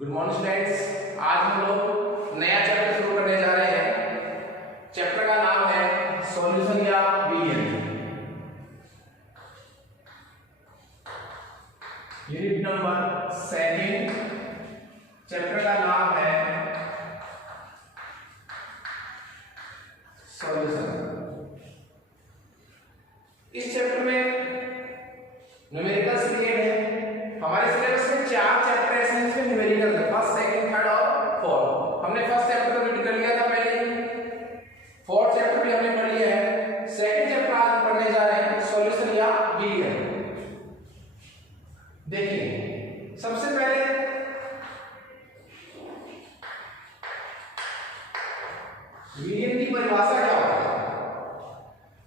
Good morning students. आज हम लोग नया चैप्टर शुरू करने जा रहे हैं। चैप्टर का नाम है सॉल्यूशन या विलियन। Unit number 7। चैप्टर का नाम है सॉल्यूशन। इस चैप्टर में न्यूमेरिकल्स दिए गए हैं। हमारे सिलेबस में 4 चैप्टर ऐसे हैं जिसमें न्यूमेरिकल है, फर्स्ट, सेकंड, थर्ड और फोर्थ। हमने फर्स्ट चैप्टर को रीड कर लिया था पहले, फोर्थ चैप्टर भी हमने पढ़ लिया है। सेकंड चैप्टर आज हम पढ़ने जा रहे हैं सॉल्यूशन या विलियन। देखिए, सबसे पहले विलियन की परिभाषा क्या होती है।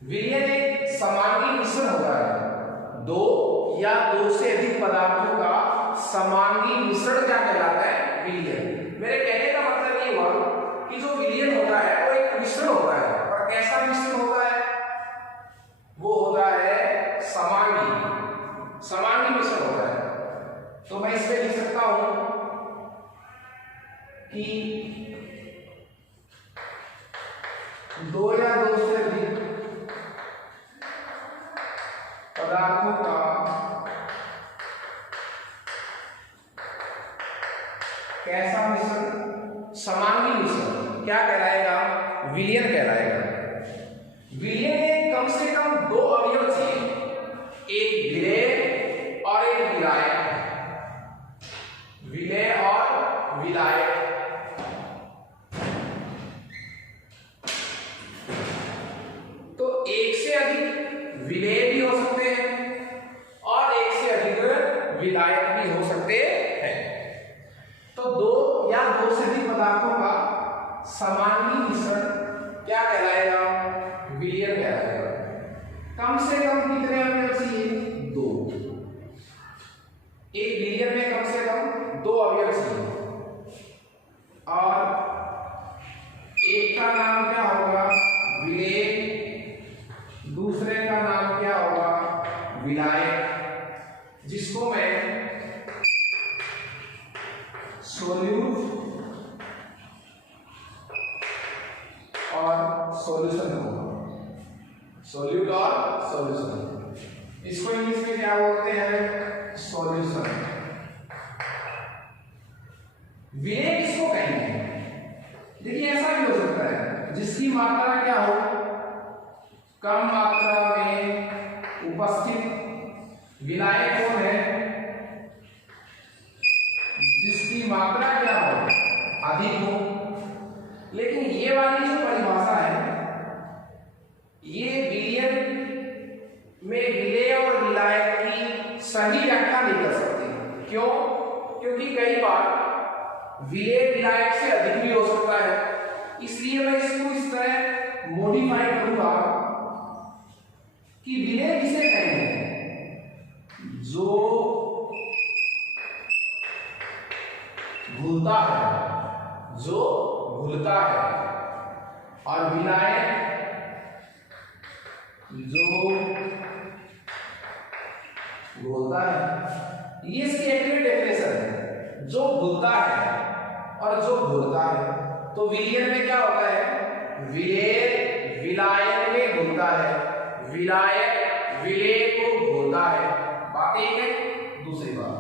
विलियन एक समांगी मिश्रण होता है, दो या दो से अधिक पदार्थों का समांगी मिश्रण क्या कहलाता है, विलियन। मेरे कहने का मतलब ये हुआ कि जो विलियन होता है वो एक मिश्रण होता है। और कैसा मिश्रण होता है? वो होता है समांगी मिश्रण होता है। तो मैं इसमें लिख सकता हूं कि दो या दो से अधिक पदार्थों का कैसा मिश्रण, समांगी मिश्रण क्या कहलाएगा, विलियन कहलाएगा। विलियन में कम से कम दो अवयव चाहिए, एक विलेय और एक विलायक। विलेय और विलायक। तो एक से अधिक विलेय भी हो सकते हैं और एक से अधिक विलायक भी हो सकते हैं। तो दो या दो से अधिक पदार्थों का समांगी मिश्रण क्या कहलाएगा, विलियन कहलाएगा। कम से कम कितने अवयव चाहिए, दो। एक विलियन में कम से कम दो अवयव चाहिए। और एक का नाम क्या होगा, विलेय, दूसरे का नाम क्या होगा, विलायक, जिसको मैं सोल्यूट और सॉल्यूशन होगा। सोल्यूट और सॉल्यूशन, इसको इंग्लिश में क्या बोलते हैं, सॉल्यूशन। विलेय किसको कहेंगे? देखिए, ऐसा भी हो सकता है जिसकी मात्रा क्या हो, कम मात्रा में उपस्थित। विलायक कौन है? जिसकी मात्रा क्या हो, अधिक हो। लेकिन ये वाली जो परिभाषा है, ये विलियन में विलेय और विलायक की सही व्याख्या नहीं कर सकती। क्यों? क्योंकि कई बार विलेय विलायक से अधिक भी हो सकता है। इसलिए मैं इसको इस तरह मॉडिफाई करूंगा कि विलेय किसे कहेंगे, जो घुलता है, जो घुलता है। और विलायक जो घुलता है। ये इसकी एक्यूरेट डेफिनेशन है, जो घुलता है और जो घुलता है। तो विलियन में क्या होता है, विलेय विलायक में घुलता है, विलायक विलेय को घुलता है। बात एक है। दूसरी बात,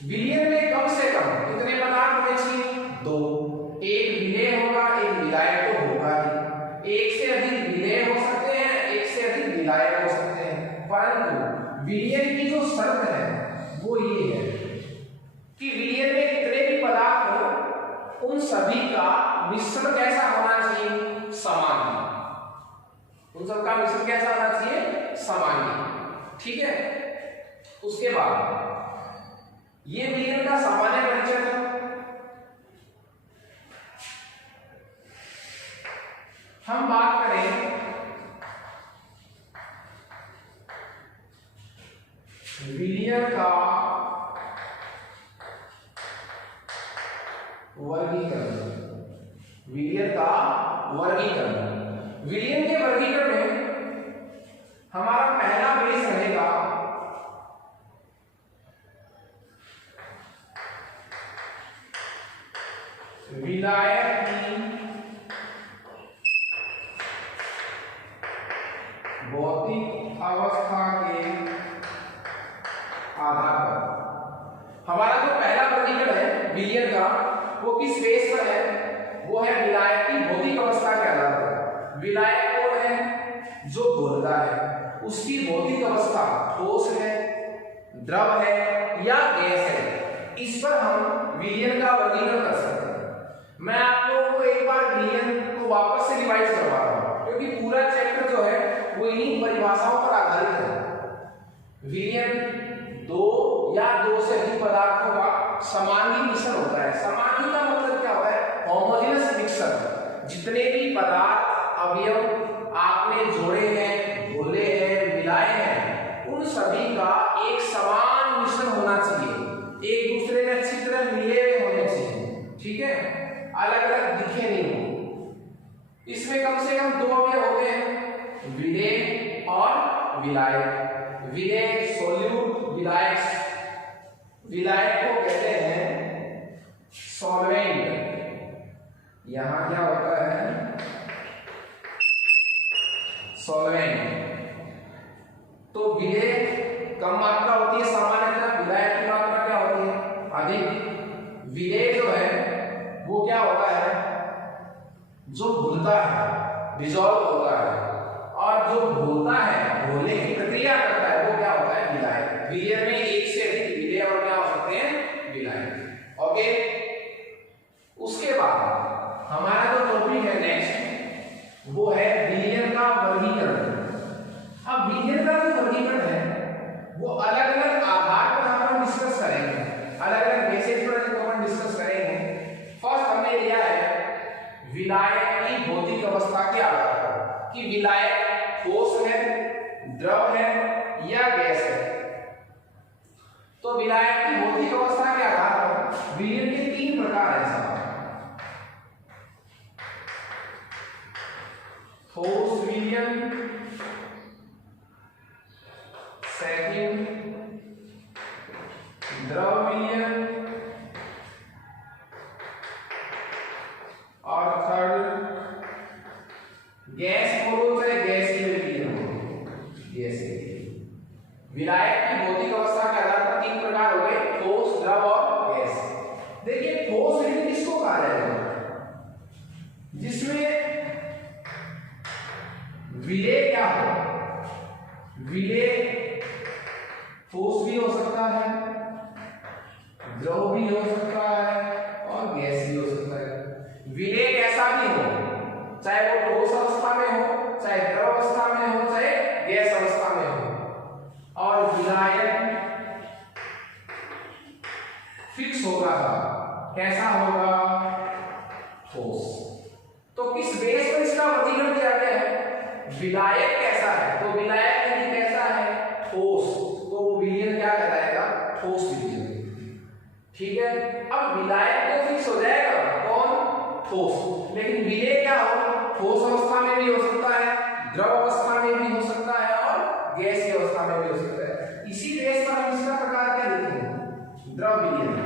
विलियन में कम से कम कितने पदार्थ होने चाहिए, दो। एक विलेय होगा, एक विलायक तो होगा ही। एक से अधिक विलेय हो सकते हैं, एक से अधिक विलायक हो सकते हैं। परंतु विलियन की जो शर्त है वो ये है कि विलियन में कितने भी पदार्थ हो, उन सभी का मिश्रण कैसा होना चाहिए, समान। उन सब का मिश्रण कैसा होना चाहिए, समान। ठीक है। उसके बाद ये विलियन का सामान्य परिचय था। हम बात करें विलियन का वर्गीकरण। विलियन का वर्गीकरण। विलियन के वर्गीकरण में हमारा पहला बेस रहेगा विलायक की भौतिक अवस्था के आधार पर। हमारा जो पहला वर्गीकरण है विलियन का, वो किस बेस पर है? वो है विलायक की भौतिक अवस्था के आधार पर। विलायक कौन है? जो घुलता है, उसकी भौतिक अवस्था ठोस है, द्रव है या गैस है, इस पर हम विलियन का वर्गीकरण कर सकते हैं। मैं आप लोगों को एक बार विलियन को वापस से रिवाइज करवा रहा हूं, क्योंकि पूरा चैप्टर जो है वो इन्हीं परिभाषाओं पर आधारित है। विलियन दो या दो से अधिक पदार्थों का समांगी मिश्रण होता है। समांगी का मतलब क्या होता है? Homogeneous mixture. जितने भी पदार्थ अवयव आपने जोड़े हैं, घोले हैं, मिलाए हैं, उन सभी का एक समान मिश्रण होना चाहिए, एक दूसरे में अच्छी तरह मिले हुए होने चाहिए, ठीक है, अलग अलग दिखे नहीं। इसमें कम से कम दो अवयव होते हैं, विलेय और विलायक। विलेय सोल्यूट, विलायक को कहते हैं सॉल्वेंट। यहां क्या होता है? सॉल्वेंट। तो विलेय कम मात्रा होती है सामान्यतः, विलायक की मात्रा क्या होती है? अधिक। विलेय जो है वो क्या होता है? जो घुलता है, डिसॉल्व होता है, और जो घोलता है, घोलने की प्रक्रिया करता है, वो क्या होता है? विलायक। विलियन में एक से अधिक विलेय और क्या हो सकते हैं? विलायक। ओके, उसके बाद हमारा जो टॉपिक है नेक्स्ट, वो है विलियन का वर्गीकरण। अब विलियन का जो वर्गीकरण है वो अलग अलग आधार पर हम डिस्कस करेंगे, अलग अलग बेसिस पर हम डिस्कस करेंगे। फर्स्ट हमने लिया है विलायक की भौतिक अवस्था के आधार पर, कि विलायक ठोस है, द्रव है या गैस है। तो विलायक की भौतिक अवस्था के आधार पर विलियन के तीन प्रकार हैं। ठोस विलियन, सेकंड द्रव विलियन, और थर्ड गैस बोलो चाहे गैसीय विलियन हो, गैसीय। विलायक की भौतिक अवस्था के आधार पर तीन प्रकार हो गए, ठोस, द्रव और गैस। देखिए ठोस विलियन किसको कहा जाएगा? जिसमें विलेय क्या हो? विलेय ठोस भी हो सकता है, द्रव भी हो सकता है और गैस भी हो सकता है। विलेय कैसा भी हो, चाहे वो ठोस अवस्था में हो, चाहे द्रव अवस्था में हो, चाहे गैस अवस्था में हो। और विलायक फिक्स होगा, कैसा होगा? ठोस। तो किस बेस पर इसका वर्गीकरण किया गया है? विलायक कैसा है? तो विलायक यदि कैसा है? ठोस, तो वो विलियन क्या कहलाएगा? ठोस विलियन। ठीक है, अब विलायक तो फिक्स हो जाएगा, कौन? ठोस। लेकिन विलेय क्या हो? ठोस अवस्था में भी हो सकता है, द्रव अवस्था में भी हो सकता है और गैसीय अवस्था में भी हो सकता है। इसी बेस पर हम इसका प्रकार क्या लिखेंगे? द्रव विलियन।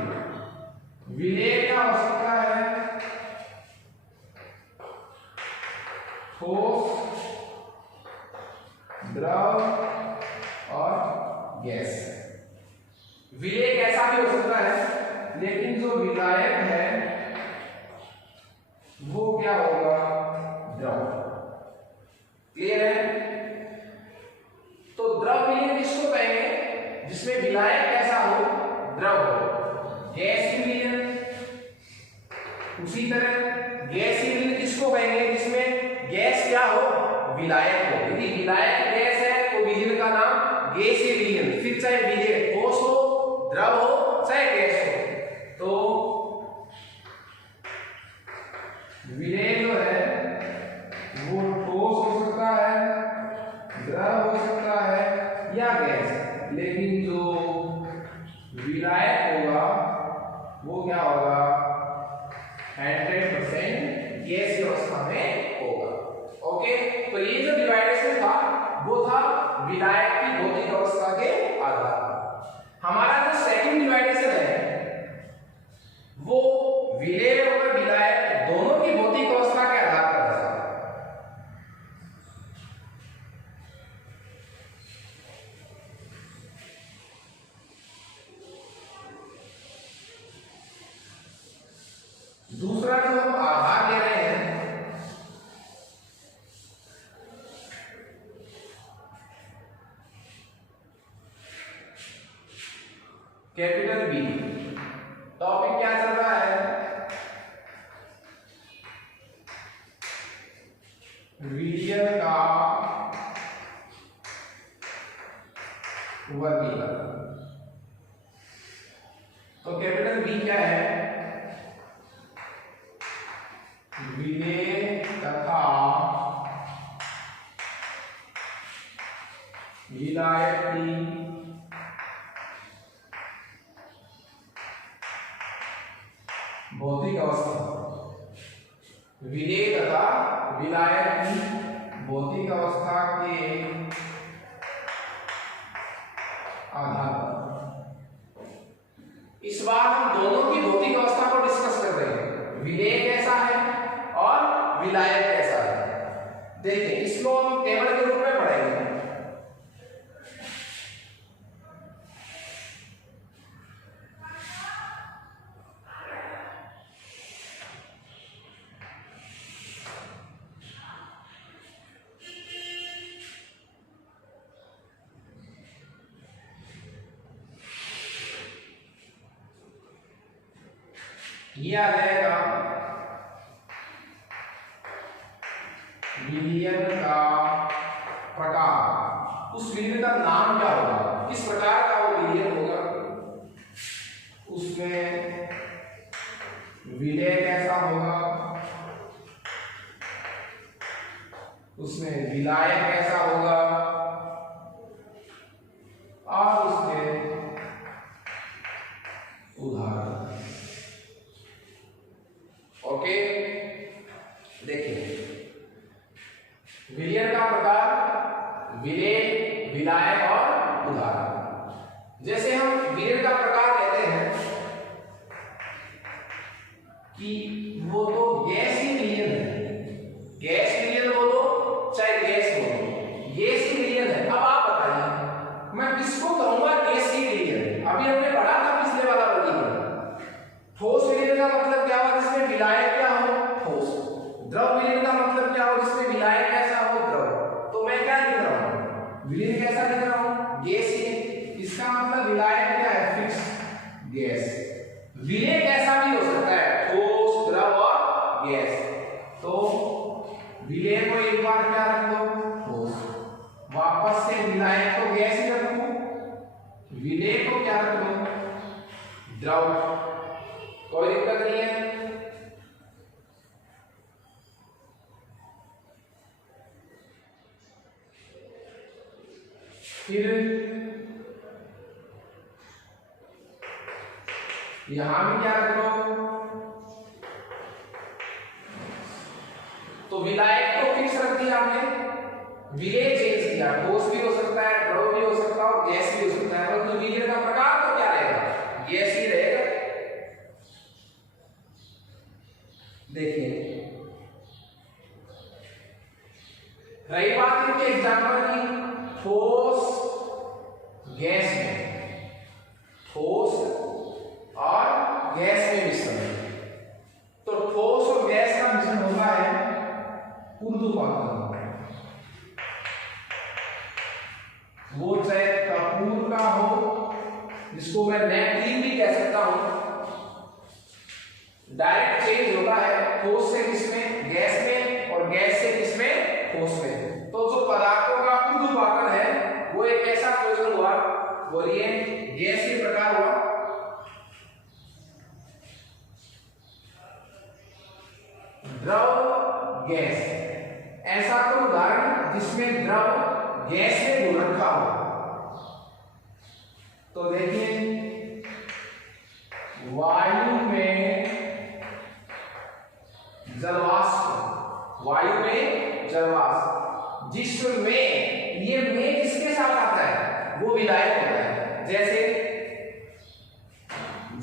विलेय क्या हो सकता है? ठोस, द्रव और गैस। विलेय कैसा भी हो सकता है, लेकिन जो विलायक है वो क्या होगा? द्रव। क्लियर है? तो द्रव विलियन किसको कहेंगे? जिसमें विलायक कैसा हो? द्रव हो। गैस विलियन उसी तरह। गैस विलियन किसको कहेंगे? जिसमें गैस क्या हो? विलायक हो। यदि विलायक गैस है तो विलियन का नाम गैसीय विलियन। फिर चाहे विलेय ठोस हो, द्रव हो, चाहे गैस हो। तो विलेय जो है वो ठोस हो सकता है, द्रव हो सकता है या गैस। लेकिन जो विलायक होगा वो क्या होगा? 100% गैसीय अवस्था में होगा। ओके, तो ये जो डिवाइडेशन था वो था विलायक की भौतिक अवस्था के आधार पर। हमारा जो सेकंड डिवाइडेशन है वो विलेय और विलायक दूसरा जो हम आधार ले रहे हैं, कैपिटल बी। टॉपिक क्या चल रहा है? विलियन का वर्गीकरण। तो कैपिटल बी क्या है? विलेय तथा विलायक की भौतिक अवस्था। विलेय तथा विलायक की भौतिक अवस्था के आधार पर। इस बार हम दोनों की भौतिक अवस्था को डिस्कस कर रहे हैं, विलेय कैसा है और विलायक कैसा है। देखिए, इसको हम टेबल के रूप में पढ़ेंगे। ये आ जाएगा विलियन का प्रकार। उस विलियन का नाम क्या होगा, किस प्रकार का वो विलियन होगा, उसमें विलेय कैसा होगा, उसमें विलायक कैसा होगा और उसके उदाहरण। ओके, देखिए, विलियन का प्रकार, विलेय, विलायक और उदाहरण। जैसे हम विलियन का प्रकार लेते हैं कि वो तो गैस ही विलियन है, गैस विलियन बोलो चाहे गैस बोलो, गैस ही विलियन है। अब आप बताइए मैं किसको कहूंगा गैस ही विलियन? अभी हमने पढ़ा था पिछले वाला वर्गीकरण। ठोस विलियन का मतलब क्या हो, जिसमें विलायक क्या हो, ठोस। द्रव विलियन का मतलब क्या हो, जिसमें विलायक कैसा हो, द्रव। तो मैं क्या लिख रहा हूं, विलियन कैसा लिख रहा हूं, गैस ही। इसका मतलब विलायक क्या है, फिक्स गैस। विलेय कैसा भी हो सकता है, ठोस, द्रव और गैस। तो विलेय को एक बार क्या रख दो, ठोस। वापस से विलायक को गैस ही रखो, विलेय को क्या रख दो, द्रव। कोई दिक्कत नहीं है। फिर यहां भी क्या रख लो, तो विलायक को फिक्स रख दिया हमने, विलेय चेंज किया, ठोस भी हो सकता है, द्रव भी हो सकता है और गैस भी हो सकता है। परंतु विलियन का प्रकार तो क्या रहेगा, गैस ही रहेगा। देखिए, रही बात इनके एग्जाम्पल की, ठोस गैस में, ठोस और गैस में मिश्रण। तो ठोस और गैस का मिश्रण होता है ऊर्ध्वपातन। वो चाहे कपूर का हो, जिसको मैं नेपथलीन भी कह सकता हूं, डायरेक्ट चेंज होता है ठोस से किसमें, गैस में, और गैस से किसमें, ठोस में। तो जो पदार्थों का ऊर्ध्वपातन है वो एक ऐसा क्वेश्चन हुआ, बोलिए गैसीय प्रकार हुआ। द्रव गैस, ऐसा कोई उदाहरण जिसमें द्रव गैस में घुल रखा हो। तो देखिए, वायु में जलवाष्प, वायु में जलवाष्प, जिसमें ये में किसके साथ आता है, वो विलायक होता है। जैसे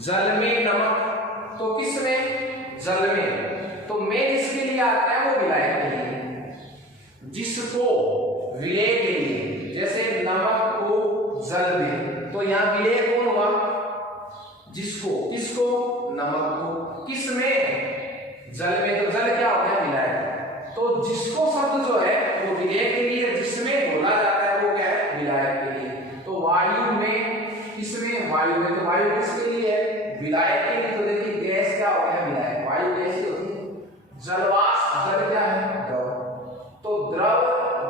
जल में नमक, तो किस में, जल में, तो में जिसके लिए आता है वो विलायक के लिए। जिसको विलेय के लिए, जैसे नमक को जल में, तो यहां विलेय कौन हुआ, जिसको, किसको, नमक को, किस में, जल में तो जल क्या हो गया, विलायक। तो जिसको शब्द जो है वो विलेय के लिए जिसमें बोला जाता है वो क्या है, विलायक के लिए। तो वायु में, किसमें, वायु में, तो वायु किसके लिए है, विलायक के लिए। तो देखिए गैस क्या हो गया, विलायक। वायु गैस ही होती है। जलवाष्प, जल क्या है, द्रव। तो द्रव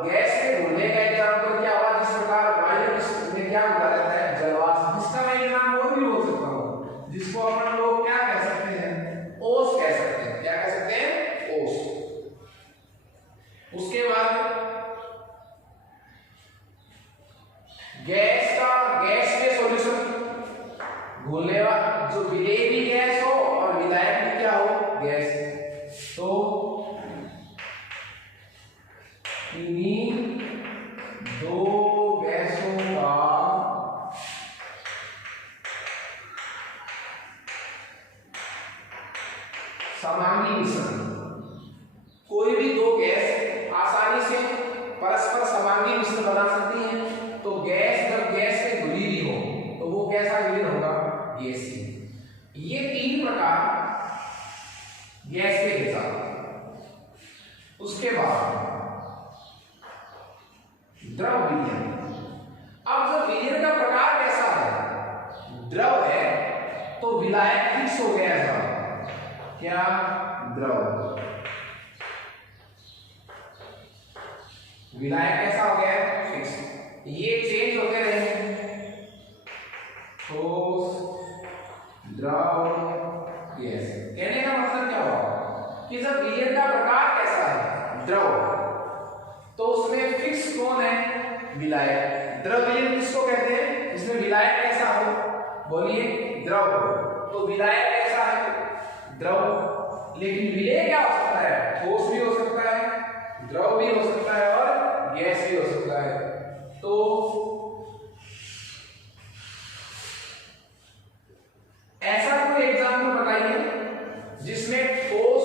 गैस के घुलने का एग्जाम्पल क्या हुआ, जिस प्रकार वायु में क्या होता रहता है, जलवाष्प। जिसका मैं नाम और भी बोल सकता हूँ, जिसको अपन लोग क्या कह सकते हैं, ओस कह सकते हैं। क्या कह सकते हैं, ओस। उसके बाद गैस का, गैस के सॉल्यूशन घुलने वाला जो विलेय भी गैस हो और विलायक भी क्या हो, गैस। तो इन्हीं दो गैसों का समांगी मिश्रण। कोई भी दो गैस आसानी से परस्पर समांगी मिश्रण बना सकती हैं। तो गैस जब गैस से घुली हुई हो तो वो कैसा विलीन होगा, गैसीय। ये तीन प्रकार गैस के हिसाब। उसके बाद द्रव विलयन। अब जब विलयन का प्रकार कैसा है, द्रव है तो विलायक फिक्स हो गया है, क्या, द्रव। विलायक कैसा हो गया है, फिक्स। ये चेंज होते रहे, ठोस, द्रव, गैस। कहने का मतलब क्या हुआ कि जब विलयन का प्रकार कैसा है, द्रव, तो उसमें फिक्स कौन है, विलायक। द्रव विलयन किसको कहते हैं, इसमें विलायक कैसा हो, बोलिए, द्रव। तो विलायक कैसा है, द्रव। लेकिन विलेय क्या हो सकता है, ठोस भी हो सकता है, द्रव भी हो सकता है और गैस भी हो सकता है। तो ऐसा कोई एग्जाम्पल बताइए जिसमें ठोस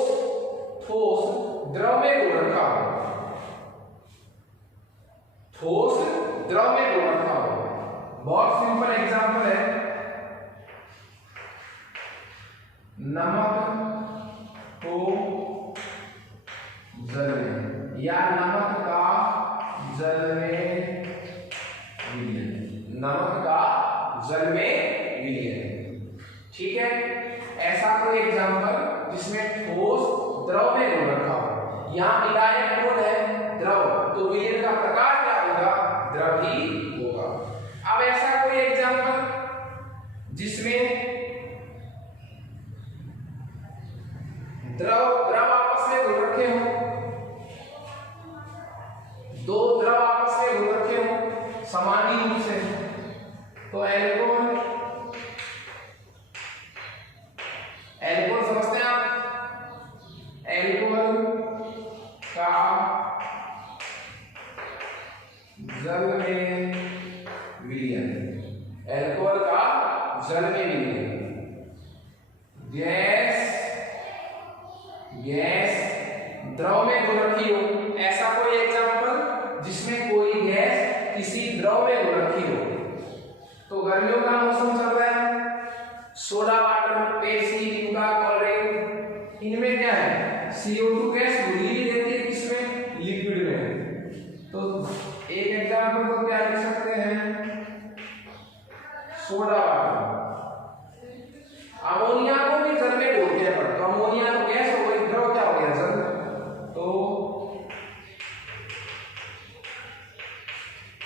द्रव में घुल रखा हो, ठोस द्रव में घुल रखा हो। बहुत सिंपल एग्जाम्पल है, नमक को जल में, या नमक का जल में विलयन, नमक का जल में विलयन। ठीक है, ऐसा कोई एग्जाम्पल जिसमें ठोस द्रव में घुल रखा हो। यहां विलायक कौन है, द्रव। तो विलयन का प्रकार क्या होगा, द्रव ही होगा। अब ऐसा कोई एग्जाम्पल जिसमें द्रव आपस में घुल रखे हो, दो द्रव आपस में घुल रखे हो समानी रूप से, तो एल्कोहल समझते हैं आप, एल्कोहल का जल में विलयन, एल्कोहल का जल में विलयन। गैस द्रव में घुल रखी हो, ऐसा कोई एग्जांपल जिसमें कोई गैस किसी द्रव में घुल रखी हो। तो गर्मियों का मौसम चल रहा है, soda water, Pepsi, Limca, cold drink, इनमें क्या है, CO2 गैस घुली हुई रहती है, किसमें, लिक्विड में। तो एक एग्जांपल तो क्या लिख सकते हैं, सोडा वाटर। अमोनिया को भी जल में घोलते हैं, तो अमोनिया तो गैस हो गई, द्रव क्या हो गया, जल। तो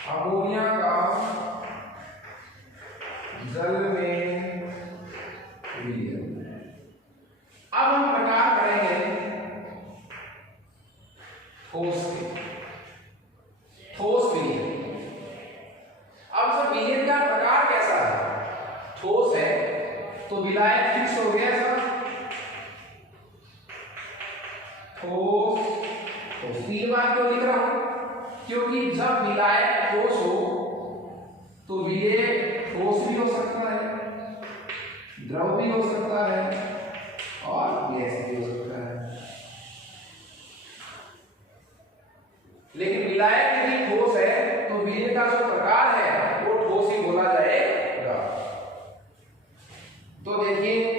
अमोनिया का जल में विलयन। अब हम प्रकार करेंगे ठोस के, ठोस विलयन। अब जब विलयन का प्रकार कैसा है, ठोस है तो विलायक फिक्स हो गया सर, ठोस। तो 3 बार क्यों लिख रहा हूं, क्योंकि जब विलायक ठोस हो तो विलेय ठोस भी हो सकता है, द्रव भी हो सकता है और गैस भी हो सकता है। लेकिन विलायक यदि ठोस है तो विलयन का जो प्रकार है वो ठोस ही बोला जाएगा। तो देखिए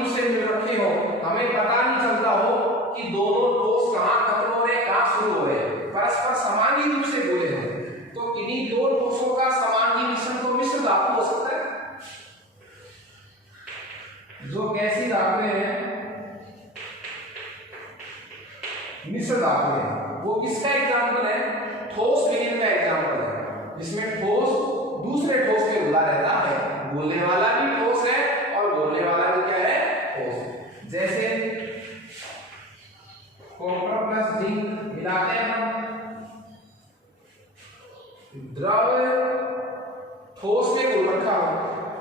रूप से मिल रखे हो, हमें पता नहीं चलता हो कि दोनों ठोस कहाँ खत्म हो रहे हैं कहाँ शुरू हो रहे हैं, परस्पर समांगी रूप से जुड़े हो, तो किन्हीं दो ठोसों का समांगी मिश्रण तो मिश्र धातु हो सकता है। जो कैसी धातु है, मिश्र धातु है, वो किसका एग्जाम्पल है, ठोस विलयन का एग्जाम्पल है, जिसमें ठोस दूसरे ठोस के जुड़ा रहता है, बोलने वाला भी ठोस है और बोलने वाला भी क्या है, ठोस। जैसे कॉपर प्लस जिंक मिलाते हैं हम, द्रव ठोस में घुल रखा हो,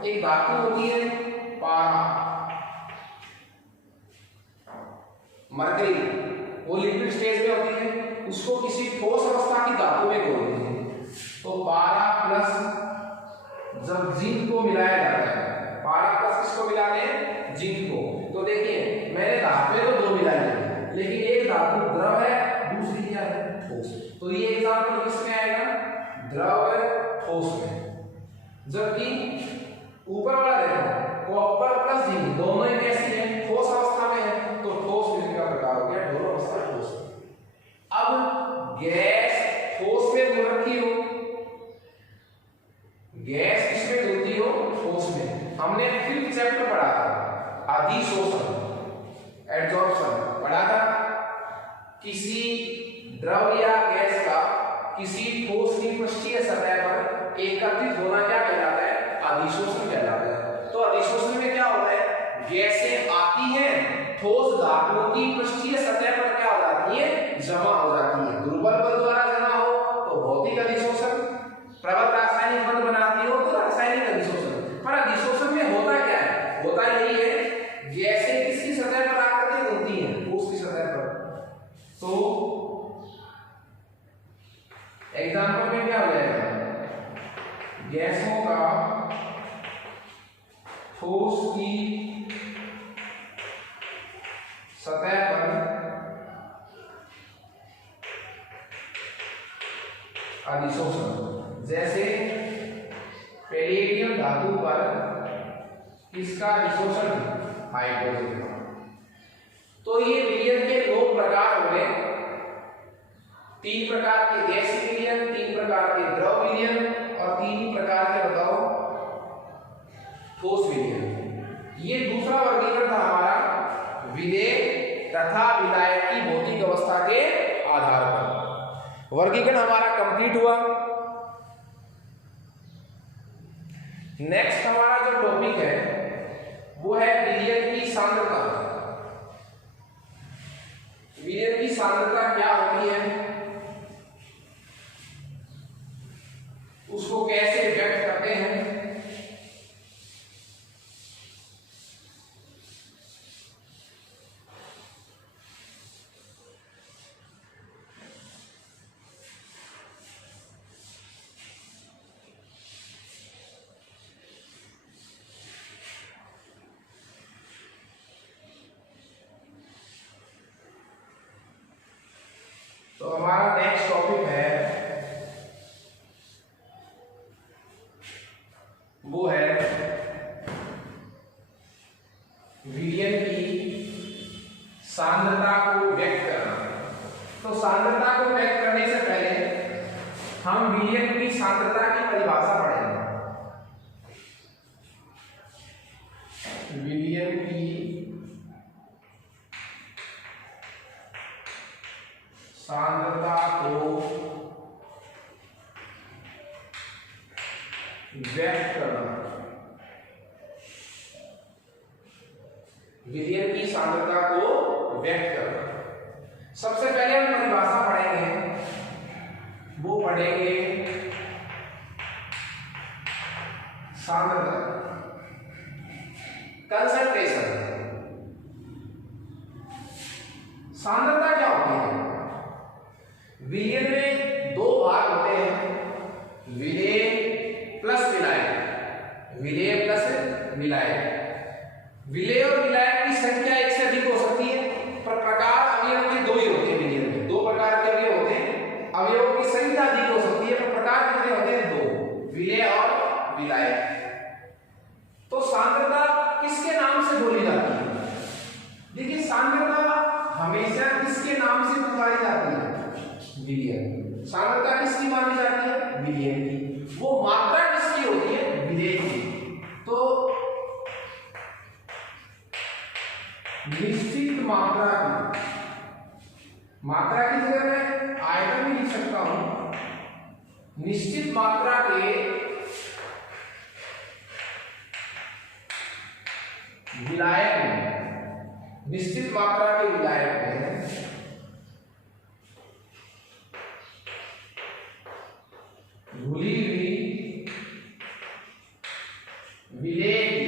एक धातु होती है पारा, मरकरी, वो लिक्विड स्टेज में होती है, उसको किसी ठोस अवस्था की धातु में घोलते हैं, तो पारा प्लस जब जिंक को मिलाया जाता है, पारा प्लस किसको मिलाते हैं, जिंक को, तो देखिए मैंने धातुएं तो दो मिलाई है, लेकिन एक धातु द्रव है, दूसरी क्या है, ठोस। तो ये एग्जांपल किसमें आएगा, द्रव ठोस में। जबकि ऊपर वाला देखो कॉपर प्लस जिंक दोनों ही कैसी है, ठोस अवस्था में है, तो ठोस विलयन का प्रकार हो गया, दोनों अवस्था ठोस। अब गैस ठोस में घुल रखी हो, गैस किसमें घुलती हो, ठोस में। हमने 5th चैप्टर पढ़ा था अधिशोषण, एडजॉर्प्शन पढ़ा था, किसी द्रव या गैस का किसी ठोस की पृष्ठीय सतह पर एकत्रित होना क्या कहलाता है, अधिशोषण कहलाता है। तो अधिशोषण में क्या होता है, गैसें आती हैं, ठोस धातुओं की पृष्ठीय सतह पर क्या हो जाती है, जमा हो जाती है, दुर्बल बल द्वारा जमा हो तो भौतिक अधिशोषण, प्रबल रासायनिक बल बनाती हो तो रासायनिक अधिशोषण। पर अधिशोषण में होता क्या है, होता यही है गैसें किसकी सतह पर आकर के घुलती हैं, ठोस की सतह पर। तो एग्जाम्पल में क्या हो जाएगा, गैसों का ठोस की सतह पर अधिशोषण। जैसे पैलेडियम धातु पर किसका अधिशोषण, हाइड्रोजन का। तो ये विलयन के दो प्रकार हो गए, 3 प्रकार के गैसीय विलयन, 3 प्रकार के द्रव विलयन और 3 प्रकार के बताओ ठोस विलयन। ये दूसरा वर्गीकरण था हमारा विलेय तथा विलायक की भौतिक अवस्था के आधार पर। वर्गीकरण हमारा कंप्लीट हुआ। नेक्स्ट हमारा जो टॉपिक है वो है विलयन की सांद्रता। विलयन की सांद्रता क्या होती है, उसको कैसे व्यक्त करते हैं। तो हमारा नेक्स्ट टॉपिक है वो है विलयन की सांद्रता को व्यक्त करना। तो सांद्रता को व्यक्त करने से पहले हम विलयन की सांद्रता की परिभाषा पढ़ेंगे। विलयन की सांद्रता को व्यक्त करना। विलयन की सांद्रता को व्यक्त करना। सबसे पहले हम परिभाषा पढ़ेंगे, वो पढ़ेंगे सांद्रता, कंसंट्रेशन। सांद्रता क्या होती है, विलयन में 2 भाग होते हैं, विलेय प्लस विलायक, विलेय प्लस विलायक। विलेय और विलायक की संख्या 1 से अधिक हो सकती है, पर प्रकार अवयव के 2 ही होते हैं। विलयन में 2 प्रकार के अवयव होते हैं, अवयवों की संख्या अधिक हो सकती है, पर प्रकार कितने होते हैं, 2, विलेय और विलायक। तो सांद्रता किसके नाम से बोली जाती है, सांद्रता किसकी मानी जाती है? विलयन की। वो मात्रा किसकी होती है? विलेय की। तो निश्चित मात्रा की, मात्रा की जगह मैं आयतन भी लिख सकता हूं। निश्चित मात्रा के विलायक में, निश्चित मात्रा के विलायक में घुली हुई विलेय की,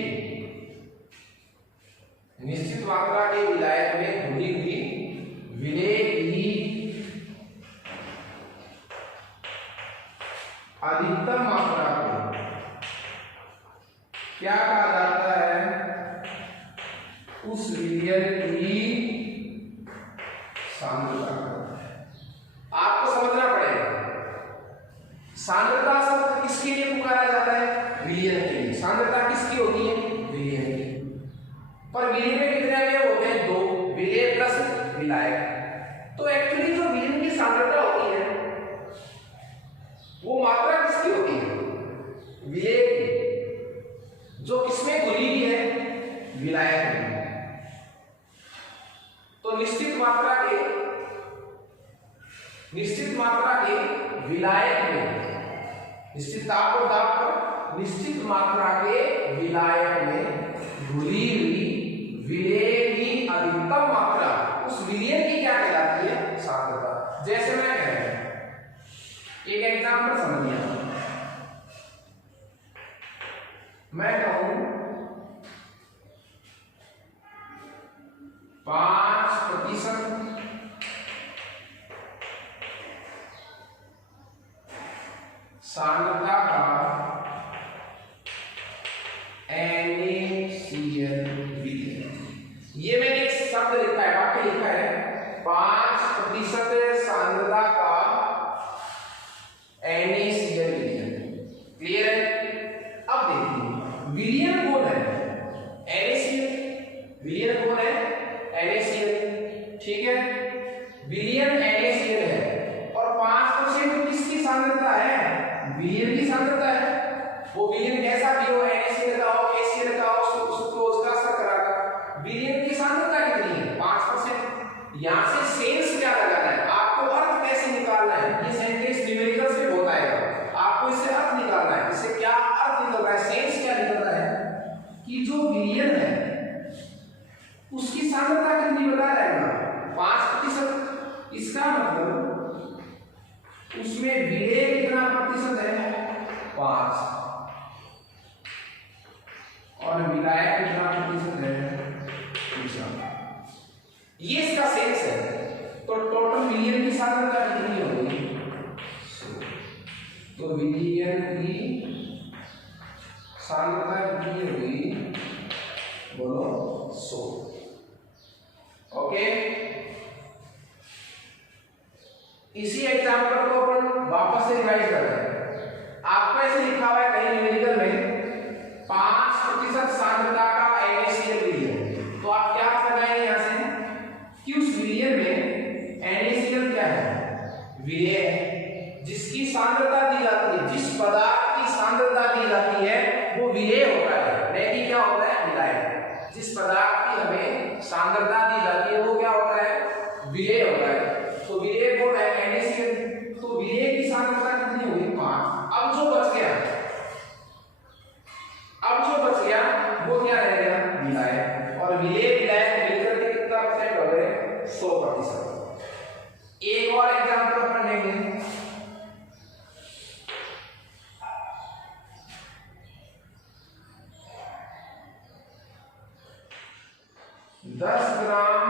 निश्चित मात्रा के विलायक में घुली हुई विलेय की अधिकतम मात्रा को क्या कहा जाता है? उस विलयन की सांद्रता। आपको समझना पड़ेगा, सांद्रता शब्द किसके लिए पुकारा जाता है? विलयन के लिए। सांद्रता किसकी होती है? विलयन की। पर विलयन में कितने अवयव होते हैं? दो, विलेय प्लस विलायक। तो एक्चुअली जो विलयन की सांद्रता होती है वो मात्रा किसकी होती है? विलेय की, जो किसमें घुली हुई है? विलायक में। तो निश्चित मात्रा के विलायक में, निश्चित ताप और दाब पर निश्चित मात्रा के विलायक में घुली हुई विलेय की अधिकतम मात्रा, उस विलयन की क्या कहलाती है? सांद्रता। जैसे मैं कह रहा हूं, एक एग्जांपल समझिए। मैं कहूं 5% सांद्रता का NaCl विलयन। ये मैंने एक शब्द लिखा है, वाक्य लिखा है 5% सांद्रता का NaCl विलयन। क्लियर है? अब देखिए विलयन कौन है? NaCl। विलयन कौन है? NaCl। ठीक है, विलयन NaCl है और 5% किसकी सांद्रता है? विलयन की सांद्रता है। वो विलयन कैसा भी हो, NaCl का हो, HCl का हो, सुक्रोज का, शर्करा का, विलयन की सांद्रता कितनी है? 5%। यहां से सेंस क्या लगाना है आपको? अर्थ कैसे निकालना है? ये सेंटेंस न्यूमेरिकल्स में बहुत आएगा, आपको इससे अर्थ निकालना है। इससे क्या अर्थ निकल रहा है, सेंस क्या निकल रहा है कि जो विलयन है उसकी सांद्रता कितनी बता रहेगा? 5%। इसका मतलब उसमें विलेय कितना प्रतिशत है? 5। और विलायक कितना प्रतिशत है? 3। ये इसका सेंस है। तो टोटल विलयन की सांद्रता कितनी होगी? 100। तो विलयन की सांद्रता कितनी होगी? बोलो 100। ओके, इसी एग्जांपल को अपन वापस से रिवाइज कर रहे हैं। आपको ऐसे लिखा हुआ है कहीं न्यूमेरिकल में 5% सांद्रता का NaCl विलयन। तो आप क्या लगाएंगे यहां से कि उस विलयन में NaCl क्या है? विलेय है। जिसकी सांद्रता दी जाती है, जिस पदार्थ की सांद्रता दी जाती है वो विलेय होता है, नहीं क्या होता है? विलायक। जिस पदार्थ की हमें सांद्रता दी जाती है वो क्या होता है? विलेय होता है। तो विलेय कौन है? NaCl। तो विलेय की सांद्रता कितनी हुई? 5। अब जो बच गया वो क्या रह गया? विलायक। और विलेय विलायक मिलकर के कितना परसेंट हो गए? 100%। एक और एग्जांपल अपन लेंगे। दस ग्राम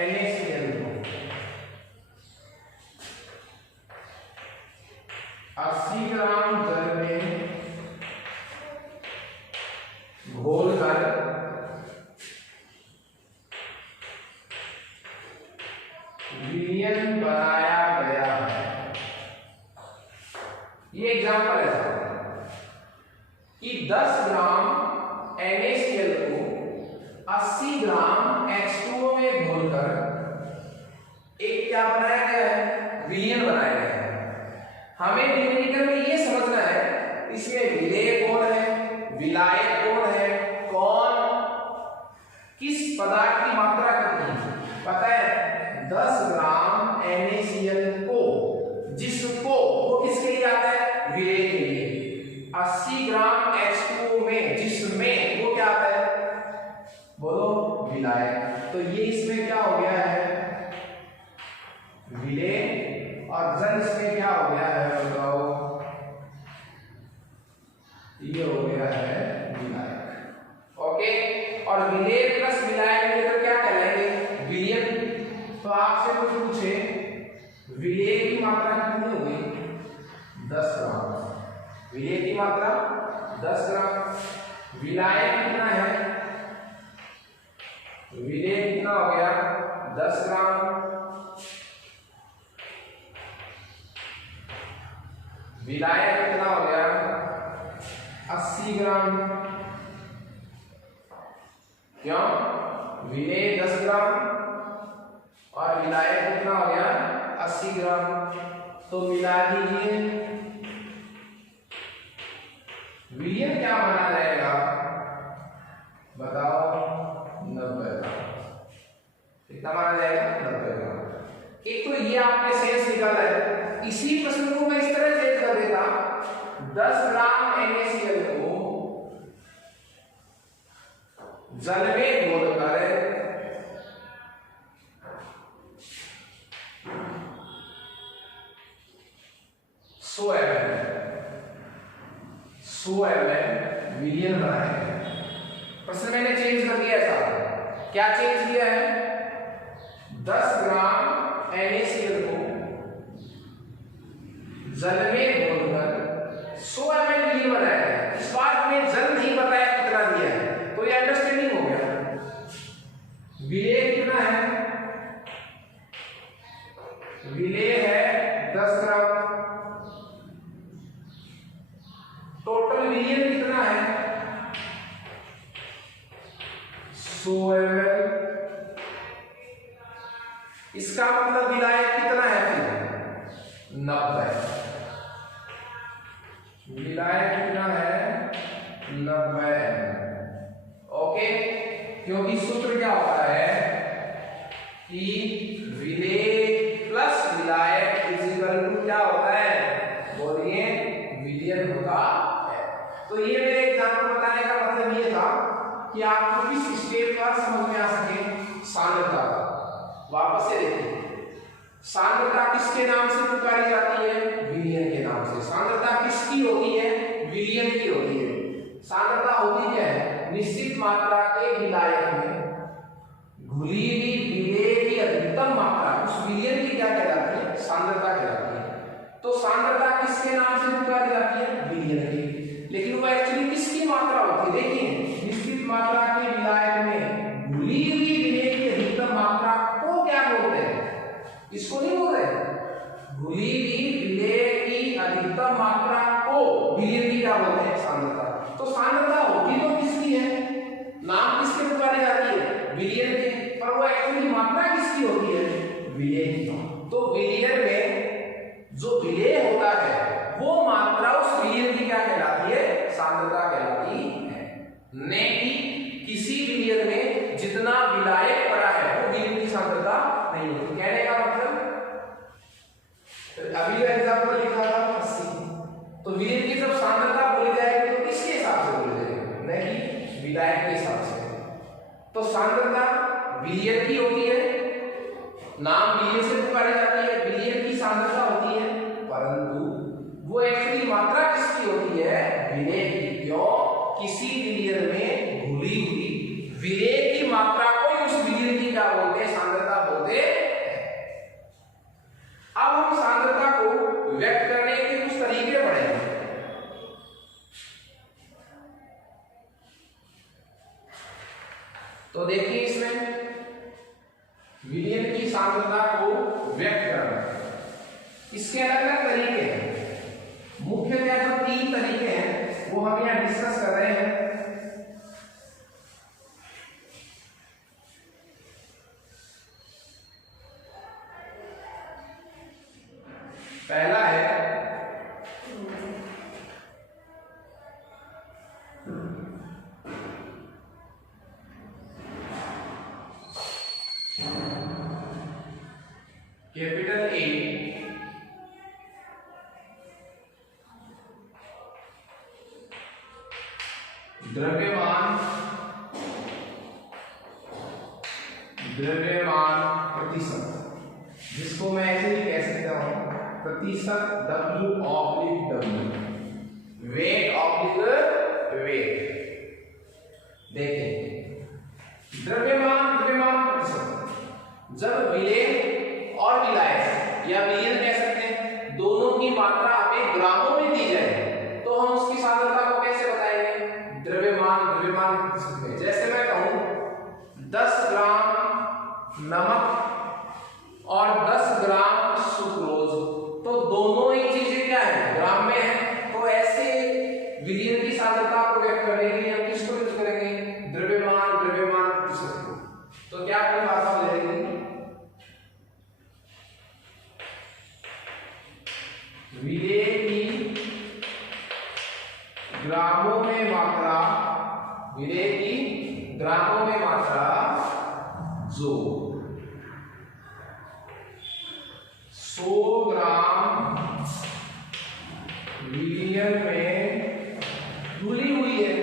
NaCl को 80 ग्राम जल में घोलकर विलयन बनाया गया है। ये एग्जांपल है कि 10 ग्राम NaCl को 80 ग्राम H2O में घोलकर एक क्या बनाया गया है? विलयन बनाया गया है। हमें न्यूमेरिकल में ये समझना है इसमें विलेय कौन है, विलायक कौन है, कौन किस पदार्थ की मात्रा कितनी है। पता है 10 ग्राम NaCl को, जिसको वो किसके लिए आता है, विलेय के लिए। 80 ग्राम H2O में, जिसमें वो क्या आता है, बोलो विलायक। तो ये इसमें क्या हो गया है, विलेय, और जल इसमें क्या हो गया है बताओ, ये हो गया है विलायक। ओके, और विलेय प्लस विलायक मिलकर क्या कहलाएंगे, विलयन। तो आपसे कुछ पूछे विलेय की मात्रा कितनी होगी, 10 ग्राम, विलेय की मात्रा 10 ग्राम, विलायक कितना है, विलेय कितना हो गया 10 ग्राम, विलायक कितना हो गया 80 ग्राम। क्यों, विलेय 10 ग्राम और विलायक कितना हो गया 80 ग्राम। तो मिला दीजिए, विलयन क्या माना जाएगा बताओ, 90 ग्राम। कितना माना जाएगा, 90 ग्राम। एक तो ये आपने सेंस निकाला है। इसी प्रश्न को मैं इस तरह चेंज कर देता, 10 ग्राम NaCl को जल में घोलकर 100 ml विलयन बनाएंगे। प्रश्न मैंने चेंज कर दिया ऐसा, क्या चेंज किया है, 10 ग्राम NaCl को जल में घोलकर 100 ml विलयन बनाया है। इस बार हमें जल नहीं बताया कितना दिया है, तो ये अंडरस्टैंडिंग हो गया। विलेय कितना है, विलेय है 10 ग्राम, टोटल विलयन कितना है 100 ml। इसका मतलब विलायक कितना है फिर 90, विलायक कितना है 90 ml। ओके, क्योंकि सूत्र क्या होता है कि विलेय प्लस विलायक इज इक्वल टू क्या होता है, बोलिए विलयन होता है। तो ये मेरे एग्जांपल बताने का मतलब ये था कि आपको किस स्टेप का समझ में आ सके, सांद्रता। वापस से देखिए, सांद्रता किसके नाम से पुकारी जाती है, विलयन के नाम से। सांद्रता किसकी होती है, विलयन की होती है। सांद्रता होती क्या है, निश्चित मात्रा के विलायक में घुली हुई विलेय की अधिकतम मात्रा, उस विलयन की क्या कहलाती है, सांद्रता कहलाती है। तो सांद्रता किसके नाम से पुकारी जाती है, विलयन की। लेकिन वो एक्चुअली किसकी मात्रा होती है, देखिए निश्चित मात्रा के विलायक में घुली हुई विलेय की अधिकतम मात्रा को क्या बोलते हैं, इसको नहीं बोल रहे, घुली हुई विलेय की अधिकतम मात्रा को विलयन की क्या बोलते हैं, सांद्रता। तो सांद्रता होती तो किसकी है, नाम किसके पुकारे जाती है, विलयन के, पर वो एक्चुअली मात्रा किसकी होती है, विलेय की। तो विलयन में जो विलेय होता है वो मात्रा उस विलयन की क्या कहलाती है, सांद्रता कहलाती है। ने कि किसी विलयन में जितना विलायक पड़ा है वो विलयन की सांद्रता नहीं होती। कहने का मतलब, अभी जो एग्जांपल लिखा था 80, तो विलयन की जब सांद्रता बोली जाएगी तो किसके हिसाब से बोली जाएगी, नहीं कि विलायक के हिसाब से। तो सांद्रता विलयन की होती है, नाम विलयन से पुकारी जाती है, विलयन की सांद्रता होती है, परंतु वो एक्चुअली मात्रा किसकी होती है, विलेय की। क्यों, किसी विलयन में घुली हुई विलेय की मात्रा को उस विलयन की क्या बोलते हैं, सांद्रता बोलते हैं। अब हम सांद्रता को व्यक्त करने के कुछ तरीके पढ़ेंगे। तो देखिए इसमें विलयन की सांद्रता को व्यक्त करना, इसके अलग अलग तरीके हैं। मुख्यतः जो 3 तरीके हैं वो हम यहाँ डिस्कस कर रहे हैं। पहला है कैपिटल ए द्रव्यमान प्रतिशत, जिसको मैं ऐसे ही कह सकता हूं प्रतिशत W oblique W, weight oblique weight. देखिए द्रव्यमान प्रतिशत, जब विलेय और विलायक या विलयन कह सकते हैं, दोनों की मात्रा हमें ग्रामों में दी जाए तो हम उसकी सांद्रता को कैसे बताएंगे? द्रव्यमान प्रतिशत में। जैसे मैं कहूं 10 ग्राम नमक और 10 ग्राम सुक्रोज, तो दोनों ही चीजें क्या है? ग्राम में है। तो ऐसे विलयन की सांद्रता को व्यक्त करने के लिए हम किसको यूज करेंगे? द्रव्यमान प्रतिशत को। तो क्या परिभाषा हो जाएगी? विलेय की ग्रामों में मात्रा, विलेय की ग्रामों में मात्रा जो 100 ग्राम विलयन में घुली हुई है,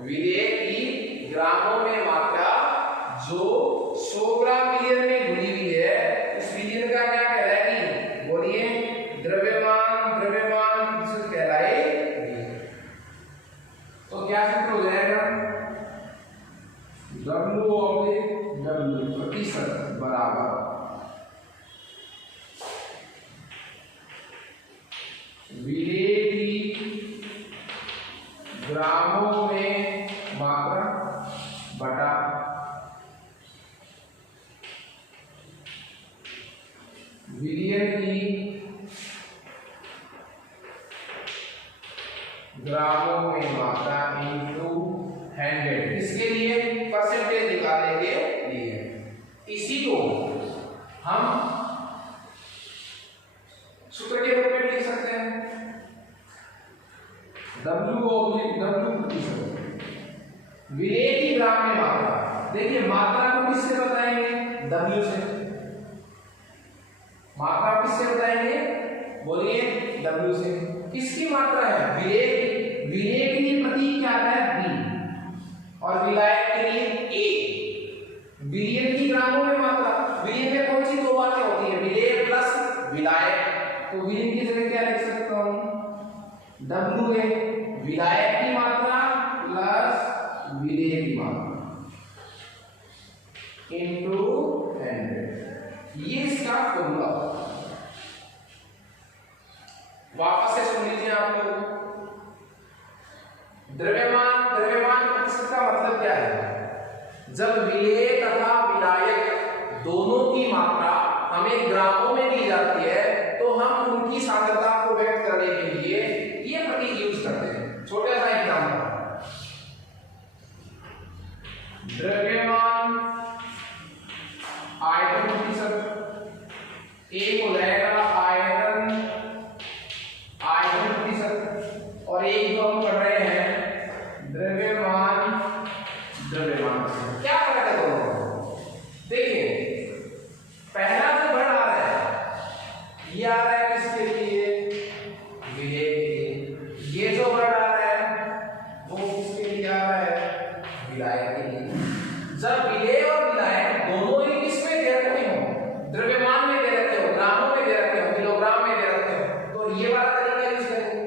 विलेय की ग्रामों में मात्रा जो 100 ग्राम विलयन में घुली हुई है, उस विलयन का क्या कहलाएगी? बोलिए, द्रव्यमान प्रतिशत कहलाएगी। तो क्या सूत्र हो जाएगा? W प्रतिशत बराबर विलेय की ग्रामों में मात्रा बटा विलयन की ग्रामों में मात्रा इंटू 100। इसके लिए परसेंटेज निकालने के लिए इसी को हम सूत्र के रूप में लिख सकते हैं W प्रतिशत विलेय की ग्राम में मात्रा। देखिए मात्रा को किससे बताएंगे? W से। मात्रा किससे बताएंगे? बोलिए, W से। किसकी मात्रा है? विलेय की। विलेय के लिए प्रतीक क्या आता है? V, और विलायक के लिए A। विलयन की ग्रामों में मात्रा, विलयन में कौन सी दो बातें होती है? विलेय प्लस विलायक। तो विलयन की जगह क्या लिख सकता हूं? W है, विलायक की मात्रा प्लस विलेय की मात्रा इंटू 100। ये इसका फॉर्मूला। वापस से सुन लीजिए आप लोग। द्रव्यमान प्रतिशत का मतलब क्या है? जब विलेय तथा विलायक दोनों की मात्रा हमें ग्रामों में दी जाती है तो हम उनकी सांद्रता को व्यक्त करने के लिए ये प्रतीक यूज करते हैं। छोटा सा एग्जांपल, द्रव्यमान आयतन प्रतिशत, एक हो जाएगा आयतन प्रतिशत, और एक जो हम कर रहे हैं द्रव्यमान। क्या फर्क है दोनों? देखिए पहला जो बढ़ आ रहा है ये आ रहा है किसके लिए? विलेय के लिए। ये जो बढ़ आ रहा है वो किसके लिए आ रहा है? विलायक के लिए। जब विलेय और विलायक दोनों ही किसमें दे रखे हो? द्रव्यमान में दे रखे हो, ग्रामों में दे रखे हो, किलोग्राम में दे रखे हो, तो ये वाला तरीका यूज करेंगे।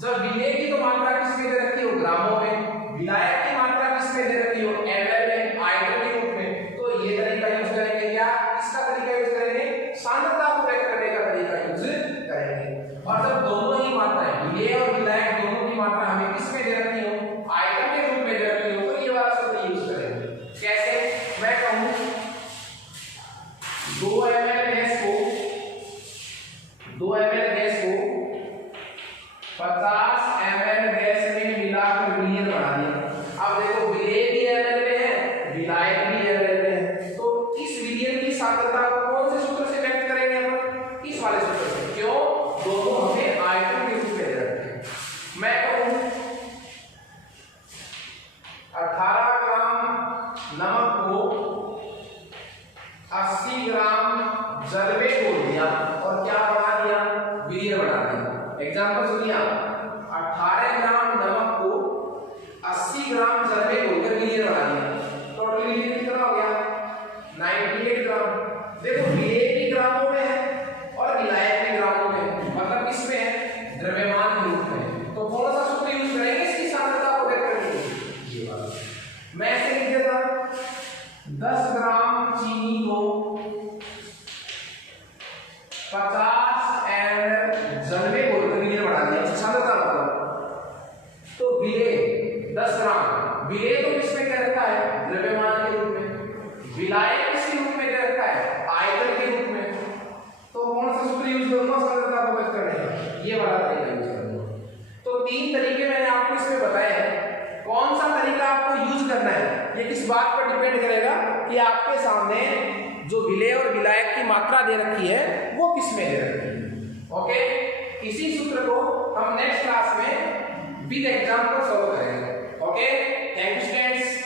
जब विलेय की तो मात्रा किसमें दे रखी हो? ग्रामों में। विलायक की मात्रा किसमें दे रखी हो? ml में, आयतन के रूप में। तो ये तरीका यूज करेंगे। क्या इसका तरीका यूज करेंगे? सांद्रता को व्यक्त करने का तरीका यूज करेंगे। और जब दोनों ही मात्राएं, विलेय और विलायक दोनों की मात्रा हमें किसमें दे रखी हो? आयतन के रूप में दे रखी हो, तो ये वाला सूत्र यूज करेंगे। कैसे? मैं कहूं 2 ml गैस को 50 ml गैस में मिलाकर विलयन बना दिया। अब देखो विलेय भी ml में है, विलायक भी ml में है, तो इस विलयन की सांद्रता को कौन से सूत्र से व्यक्त करेंगे अपन? इस वाले सूत्र से। क्यों? दोनों हमें आयतन के रूप में दे रखे हैं। मैं कहूं 18 ग्राम नमक को 80 ग्राम जल में ग्रामों में है और विलायक भी ग्रामों में है, मतलब किसमें है, द्रव्यमान के रूप में। तो कौन सा सूत्र यूज करेंगे इसकी सांद्रता को व्यक्त करने के लिए, ये वाला। मैं ऐसे लिख देता 10 ग्राम चीनी को 50 ml जल में घोलकर विलेय बढ़ा दिया, सांद्रता मतलब। तो विलेय 10 ग्राम, विलेय तो किसमें क्या रखा है, द्रव्यमान के रूप में, विलायक किसके रूप में क्या रखा है, आयतन के रूप में। तो कौन सा सूत्र यूज करूंगा सांद्रता को व्यक्त करने का, ये वाला तरीका यूज करूंगा। तो 3 तरीके मैंने आपको इसमें बताए हैं, कौन सा तरीका आपको यूज करना है ये किस बात पर डिपेंड करेगा कि आपके सामने जो विलेय और विलायक की मात्रा दे रखी है वो किस में दे रखी है। ओके, इसी सूत्र को हम नेक्स्ट क्लास में विद एग्जांपल सॉल्व करेंगे। Okay, thank you students.